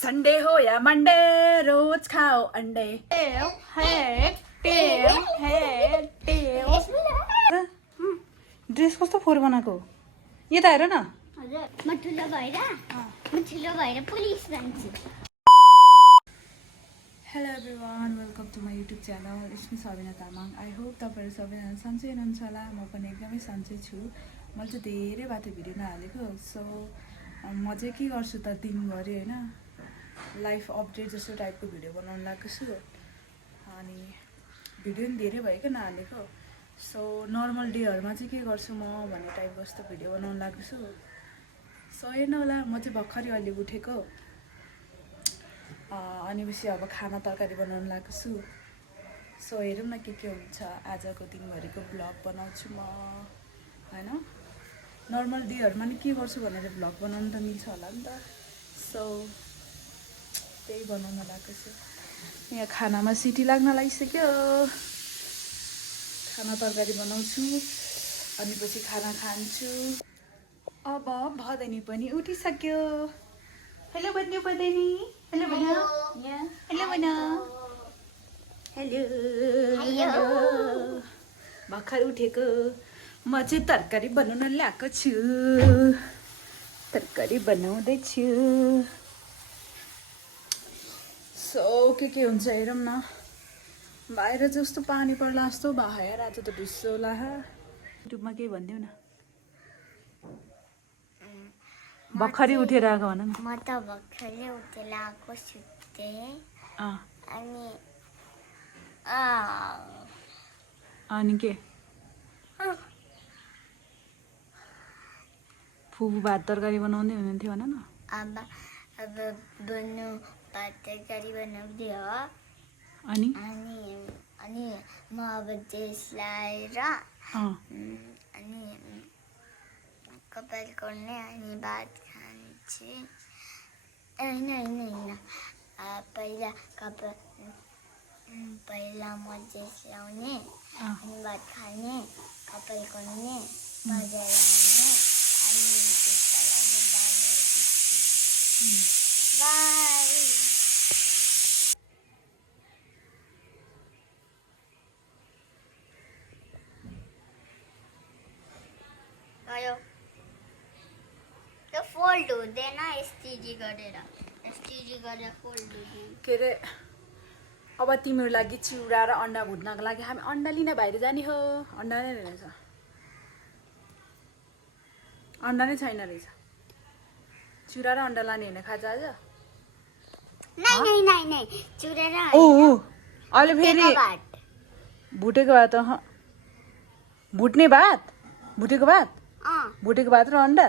Sunday हो या Monday रोज खाओ अंडे टेल हेड टेल ड्रेस कस्तो फोहोर बनाएको यता हेर न हजुर म ठुलो भएर पुलिस बन्छु hello everyone welcome to my YouTube channel it's me Sabina Tamang I hope तपाईँहरू सबैजना सन्चै हुनुहुन्छ होला म पनि एकदमै सन्चै छु मैले चाहिँ धेरै बाटो भिडियो नहालेको सो म चाहिँ के गर्छु त दिनभरि होइन लाइफ अपडेट जस्तो टाइपको भिडियो बनाउनु लागेको छु अनि भिडियो पनि धेरै भयो क्या नहालेको सो नर्मल डेहरूमा चाहिँ के गर्छु म भन्ने टाइपको जस्तो भिडियो बनाउनु लागेको छु सो हेर्नु होला म चाहिँ भर्खरै अहिले उठेको अनि पछि अब खाना तरकारी बनाउनु लागेको छु सो हेरौँ न के हुन्छ आजको दिनभरिको ब्लग बनाउँछु म होइन नर्मल डेहरूमा नि के गर्छु भनेर ब्लग बनाउनु त मिल्छ होला नि त सो त्यही बनाउन लागेको छु यहाँ खानामा सिटी लाग्न लागिसक्यो खाना तरकारी बनाउँछु अनि पछि खाना खान्छु अब भदैनी पनि उठिसक्यो हेलो भन्नु भदैनी हेलो भन्नु हेलो भन्नु हेलो भर्खर उठेको म चाहिँ तरकारी बनाउन ल्याएको छु तरकारी बनाउँदैछु सो के हुन्छ हेरौँ न बाहिर जस्तो पानी पर्ला जस्तो भयो आज त ढुस्सो होला युट्युबमा केही भनिदेऊ न भर्खरै उठेर आएको भन न म त भर्खरै उठेर आएको सुत्थेँ अनि के फुपू भात तरकारी बनाउँदै हुनुहुन्थ्यो भन न अब बन्नु भात तरकारी बनाउँदियो अनि अनि म अब ड्रेस लाएर अनि कपाल गर्ने अनि भात खान्छु होइन पहिला म ड्रेस लाउने अनि भात खाने कपाल गर्ने बजार लाउने अनि जुत्ता लाउने बाई आयो त्यो फोल्ड हुँदैन एसटिजी गरेर फोल्ड हुँदैन के अरे अब तिम्रो लागि चिउरा र अन्डा भुट्नको लागि हामी अन्डा लिन बाहिर जाने हो अन्डा नै रहेछ अन्डा नै छैन रहेछ चिउरा र अन्डा लाने होइन खाजा आज नहीं चिउरा र अहिले फेरि भुटेको भात भुट्ने भात भुटेको भात भुटेको भात र अन्डा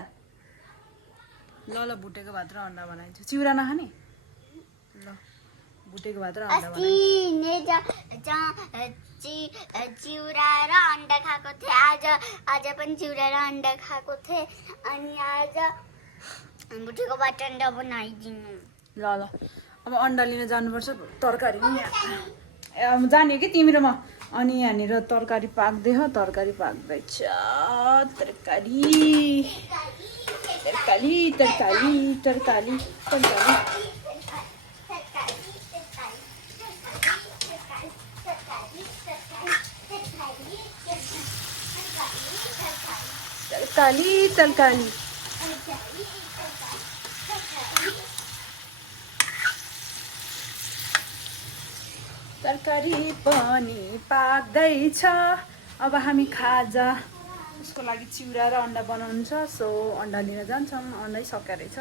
ल भुटेको भात र अन्डा बनाइदिन्छु चिउरा नखाने ल भुटेको भात र अन्डा चिउरा र अन्डा खाएको थिएँ आज पनि चिउरा र अन्डा खाएको थिएँ अनि आज भुटेको भात अन्डा बनाइदिनु ल अब अन्डा लिन जानुपर्छ तरकारी जाने कि तिमी र म अनि यहाँनिर तरकारी पाक्दै हो तरकारी पाक्दैछ तरकारी तरकारी तरकारी तरकारी तरकारी तरकारी तरकारी तरकारी पनि पाक्दैछ अब हामी खाजा उसको लागि चिउरा र अन्डा बनाउनु छ सो अन्डा लिन जान्छौँ अन्डै सकिया रहेछ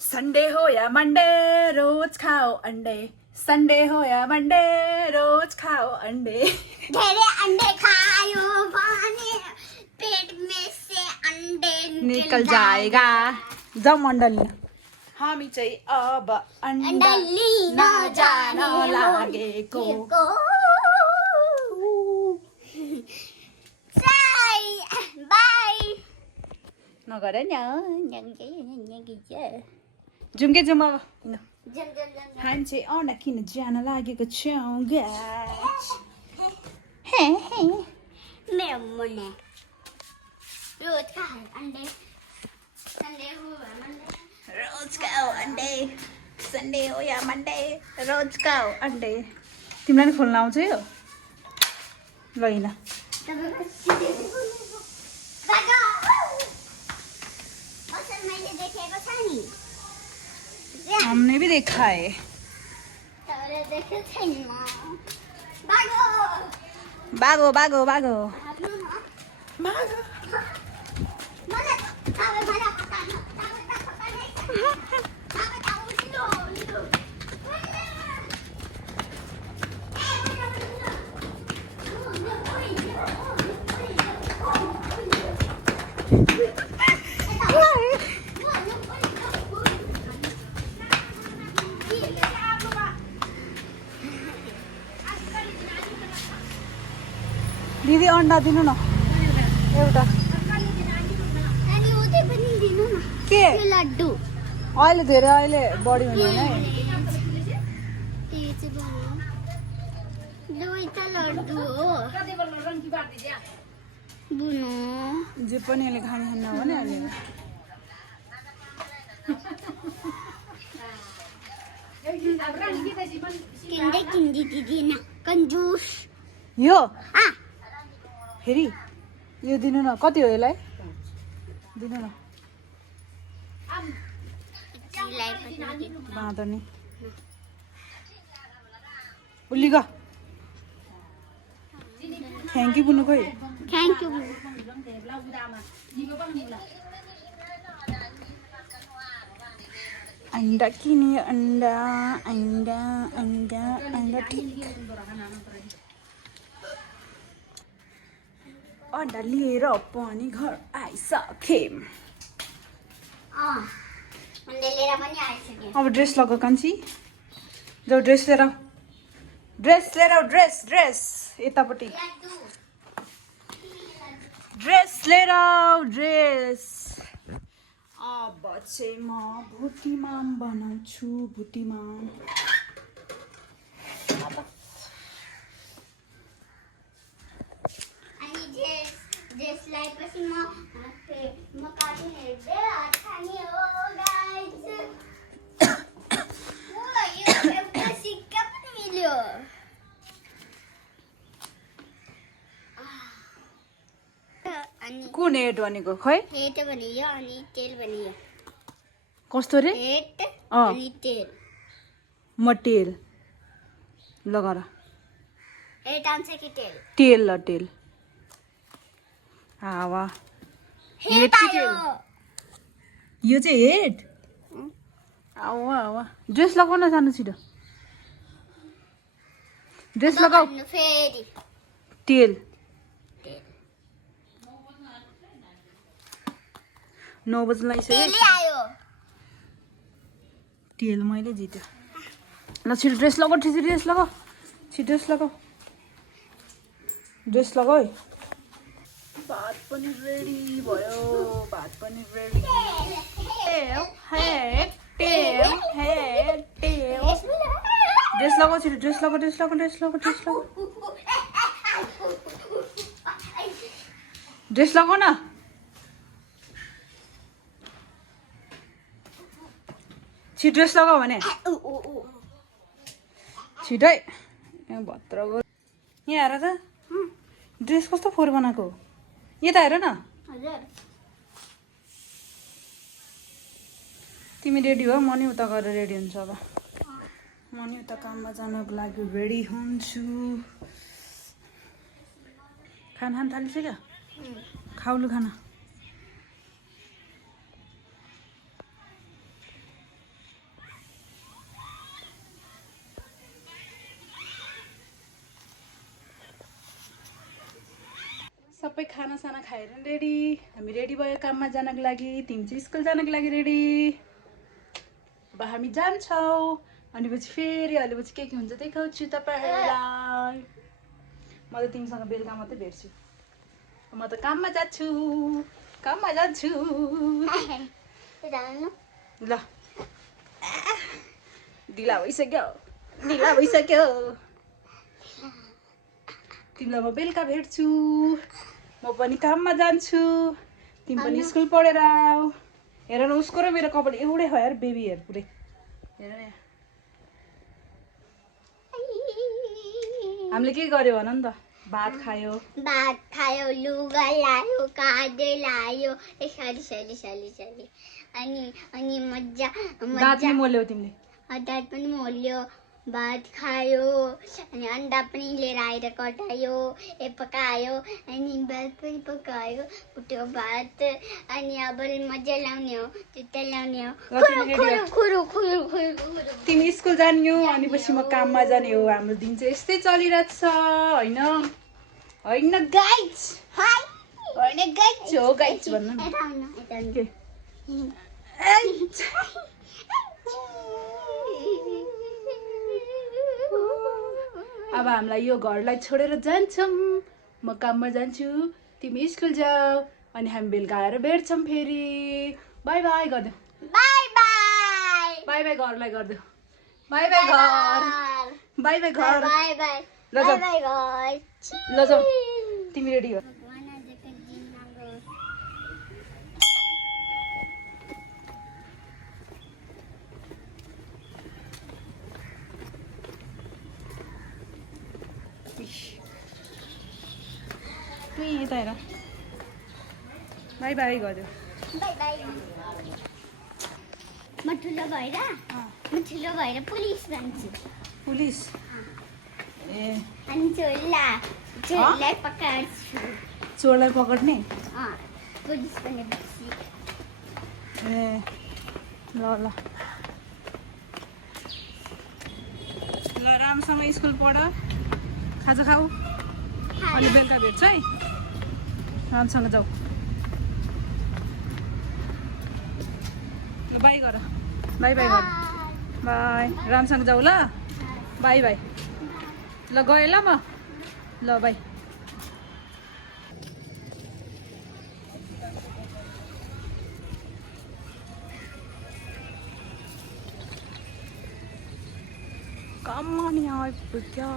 संडे हो या मंडे रोज खाओ अंडे संडे हो या मंडे रोज खाओ अंडे धेरै अंडे खायो भने पेट में से अंडे निकल जाएगा जाऊ अन्डा लिन हामी चाहिँ अब अन्डा लिन जान लागेको बाई नगर न जुम्के जाउँ अब हामी चाहिँ अन्डा किन जान लागेको छौँ गाइस मेरो मुना रोज खाए अंडे संडे हो रोज खाऊ अन्डे सन्डे हो या मन्डे रोज खाऊ अन्डे तिमीलाई नि खोल्न आउँछ यो ल हिँड हमने भी देखा है भागो भागो भागो दिदी अन्डा दिनु न एउटा के लड्डू अहिले धेरै अहिले बढी हुँदैन है लड्डू हो बुनु जे पनि अहिले खाने खान्न भने अहिले किन्दै दिदिन कन्जुस यो फेरि यो दिनु न कति हो यसलाई दिनु न बाँध नि उल्ली ग थ्याङ्क यू बुनु खोइ थ्याङ्क यू अंडा किने अंडा अंडा अंडा अंडा ठीक अंडा लिएर पनि घर आइसकेँ अब ड्रेस लगा कान्छी जाऊ ड्रेस लिएर ड्रेस ड्रेस यतापट्टि ड्रेस लिएर ड्रेस अब चाहिँ म भुटीमाम बनाउँछु भुटीमाम ड्रेसलाई पछि म कार्टुन हेर्दै खाने हो गाइस ओ यो एउटा सिक्का पनि मिल्यो अनि कुन हेड भनेको खै हेड भनियो अनि टेल भनियो कस्तो रे हेड अँ। अनि टेल म टेल लगाएर हेड आउँछ कि टेल टेल ल टेल हावा हेड कि आयो यो चाहिँ हेड आवा आवा ड्रेस लगाउन जानु छिटो ड्रेस लगाऊ भन्नु फेरि टेल 9 बज्न लागिसक्यो टेल आयो टेल मैले जित्यो ल छिटो ड्रेस लगाऊ छिटो ड्रेस लगाऊ छिटो ड्रेस लगाऊ ड्रेस लगाऊ है भात पनि रेडी भयो भात पनि ready tail head tail head tail dress लगाऊ छिटो ड्रेस लगाऊ ड्रेस लगाऊ ड्रेस लगाऊ ड्रेस लगाऊ ड्रेस लगाऊ न छिटो ड्रेस लगाऊ भने छिटै यहाँ भत्र गयो यहाँ हेर त ड्रेस कस्तो फोहोर बनाएको यता हेर न हजुर तिमी रेडी हो म नि उता गएर रेडी हुन्छु अब म नि उता काममा जानको लागि रेडी हुन्छु खाना खान थालिसक्यो खाउलु खाना सबै खानासाना खाएर रेडी हामी रेडी भयो काममा जानको लागि तिमी चाहिँ स्कुल जानको लागि रेडी अब हामी जान्छौँ अनि पछि फेरि अहिले पछि के हुन्छ देखाउँछु तपाईँहरूलाई म त तिमीसँग बेलुका मात्रै भेट्छु म त काममा जान्छु ल ढिला भइसक्यो तिमीलाई म बेलुका भेट्छु म पनि काममा जान्छु तिमी पनि स्कुल पढेर आऊ हेर न उसको र मेरो कपाल एउटै हो यार बेबी हेर पुरै हेर न यहाँ। हामीले के गर्यो भन नि त भात खायो लुगा लायो काँडे लायो सरी अनि मजा दाँत पनि मोल्यौ तिमीले दाँत पनि मोल्यो भात खायो अनि अन्डा पनि लिएर आएर कटायो पकायो अनि भात पनि पकायो कुटेको भात अनि अब मजा लाउने हो त्यो लाउने हो तिमी स्कुल जाने हो अनि पछि म काममा जाने हो हाम्रो दिन चाहिँ यस्तै चलिरहेछ होइन होइन गाइज होइन गाइज हो गाइज भन्नु न के अब हामीलाई यो घरलाई छोडेर जान्छौँ म काममा जान्छु तिमी स्कुल जाऊ अनि हामी बेलुका आएर भेट्छौँ फेरि बाई बाई गरिदेऊ बाई बाई बाई घरलाई गरिदेऊ बाई बाई घर बाई बाई घर ल जाऊ ल जाऊ तिमी रेडी हो यता हेर बाई बाई गरिदेऊ म ठुलो भएर पुलिस बन्छु पुलिस ए अनि चोरलाई पकाड्छु चोरलाई पकड्ने पुलिस बनेपछि ए ल ल ल राम्रोसँग स्कुल पढ खाजा खाऊ अनि बेलुका भेट्छ है राम्रोसँग जाऊ ल बाई गर बाई बाई गर बाई राम्रोसँग जाऊ ल बाई बाई ल गएँ ल म ल बाई कमानी आइपुग्यो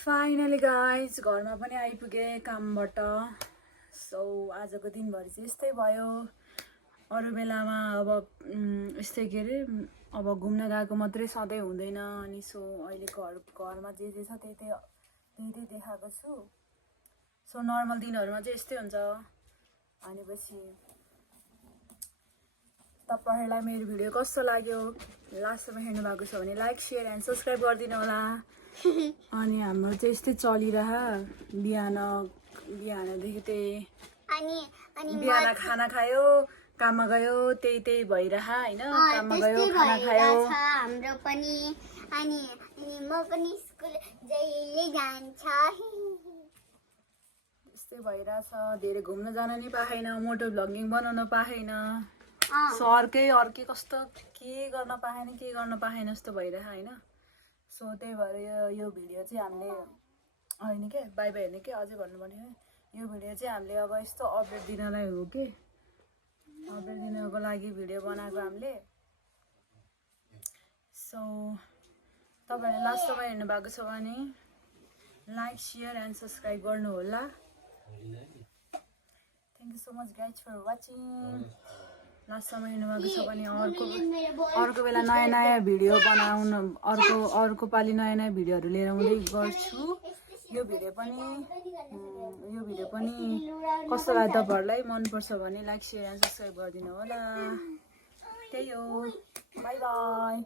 फाइनली गाइज घरमा पनि आइपुगेँ कामबाट सो आजको दिनभरि चाहिँ यस्तै भयो अरू बेलामा अब यस्तै के अरे अब घुम्न गएको मात्रै सधैँ हुँदैन अनि सो अहिले घरमा जे जे छ त्यही देखाएको छु सो नर्मल दिनहरूमा चाहिँ यस्तै हुन्छ अनि पछि तपाईहरुलाई मेरो भिडियो कस्तो लाग्यो लास्टसम्म हेर्नु भएको छ भने लाइक शेयर एन्ड सब्स्क्राइब गरिदिनु होला अनि हाम्रो चाहिँ यस्तै चलिरह बिहानदेखि त्यही बिहान खाना खायो काममा गयो त्यही भइरह हैन काममा गयो खाना खायो हाम्रो पनि अनि म पनि स्कुल जहिले जान्छ यस्तै भइरहेछ धेरै घुम्न जान नि पाएन मोटो भ्लगिङ बनाउन पाएन सो अर्कै कस्तो के गर्न पाएन जस्तो भइरह हैन सो त्यही भएर यो भिडियो चाहिँ हामीले होइन के बाई बाई हेर्ने के अझै भन्नुपर्ने यो भिडियो चाहिँ हामीले अब यस्तो अपडेट दिनलाई हो के अपडेट दिनको लागि भिडियो बनाएको हामीले सो तपाईहरुले लास्टसम्म हेर्नु भएको छ भने लाइक शेयर एन्ड सब्स्क्राइब गर्नु होला thank you so much guys for watching लास्टसम्म हेर्नु भएको छ भने अर्को बेला नयाँ भिडियो बनाउन अर्को पालि नयाँ भिडियोहरू लिएर आउँदै गर्छु यो भिडियो पनि कस्तो लाग्यो तपाईहरुलाई मन पर्छ भने लाइक शेयर एन्ड सब्स्क्राइब गरिदिनु होला त्यही हो बाइ बाइ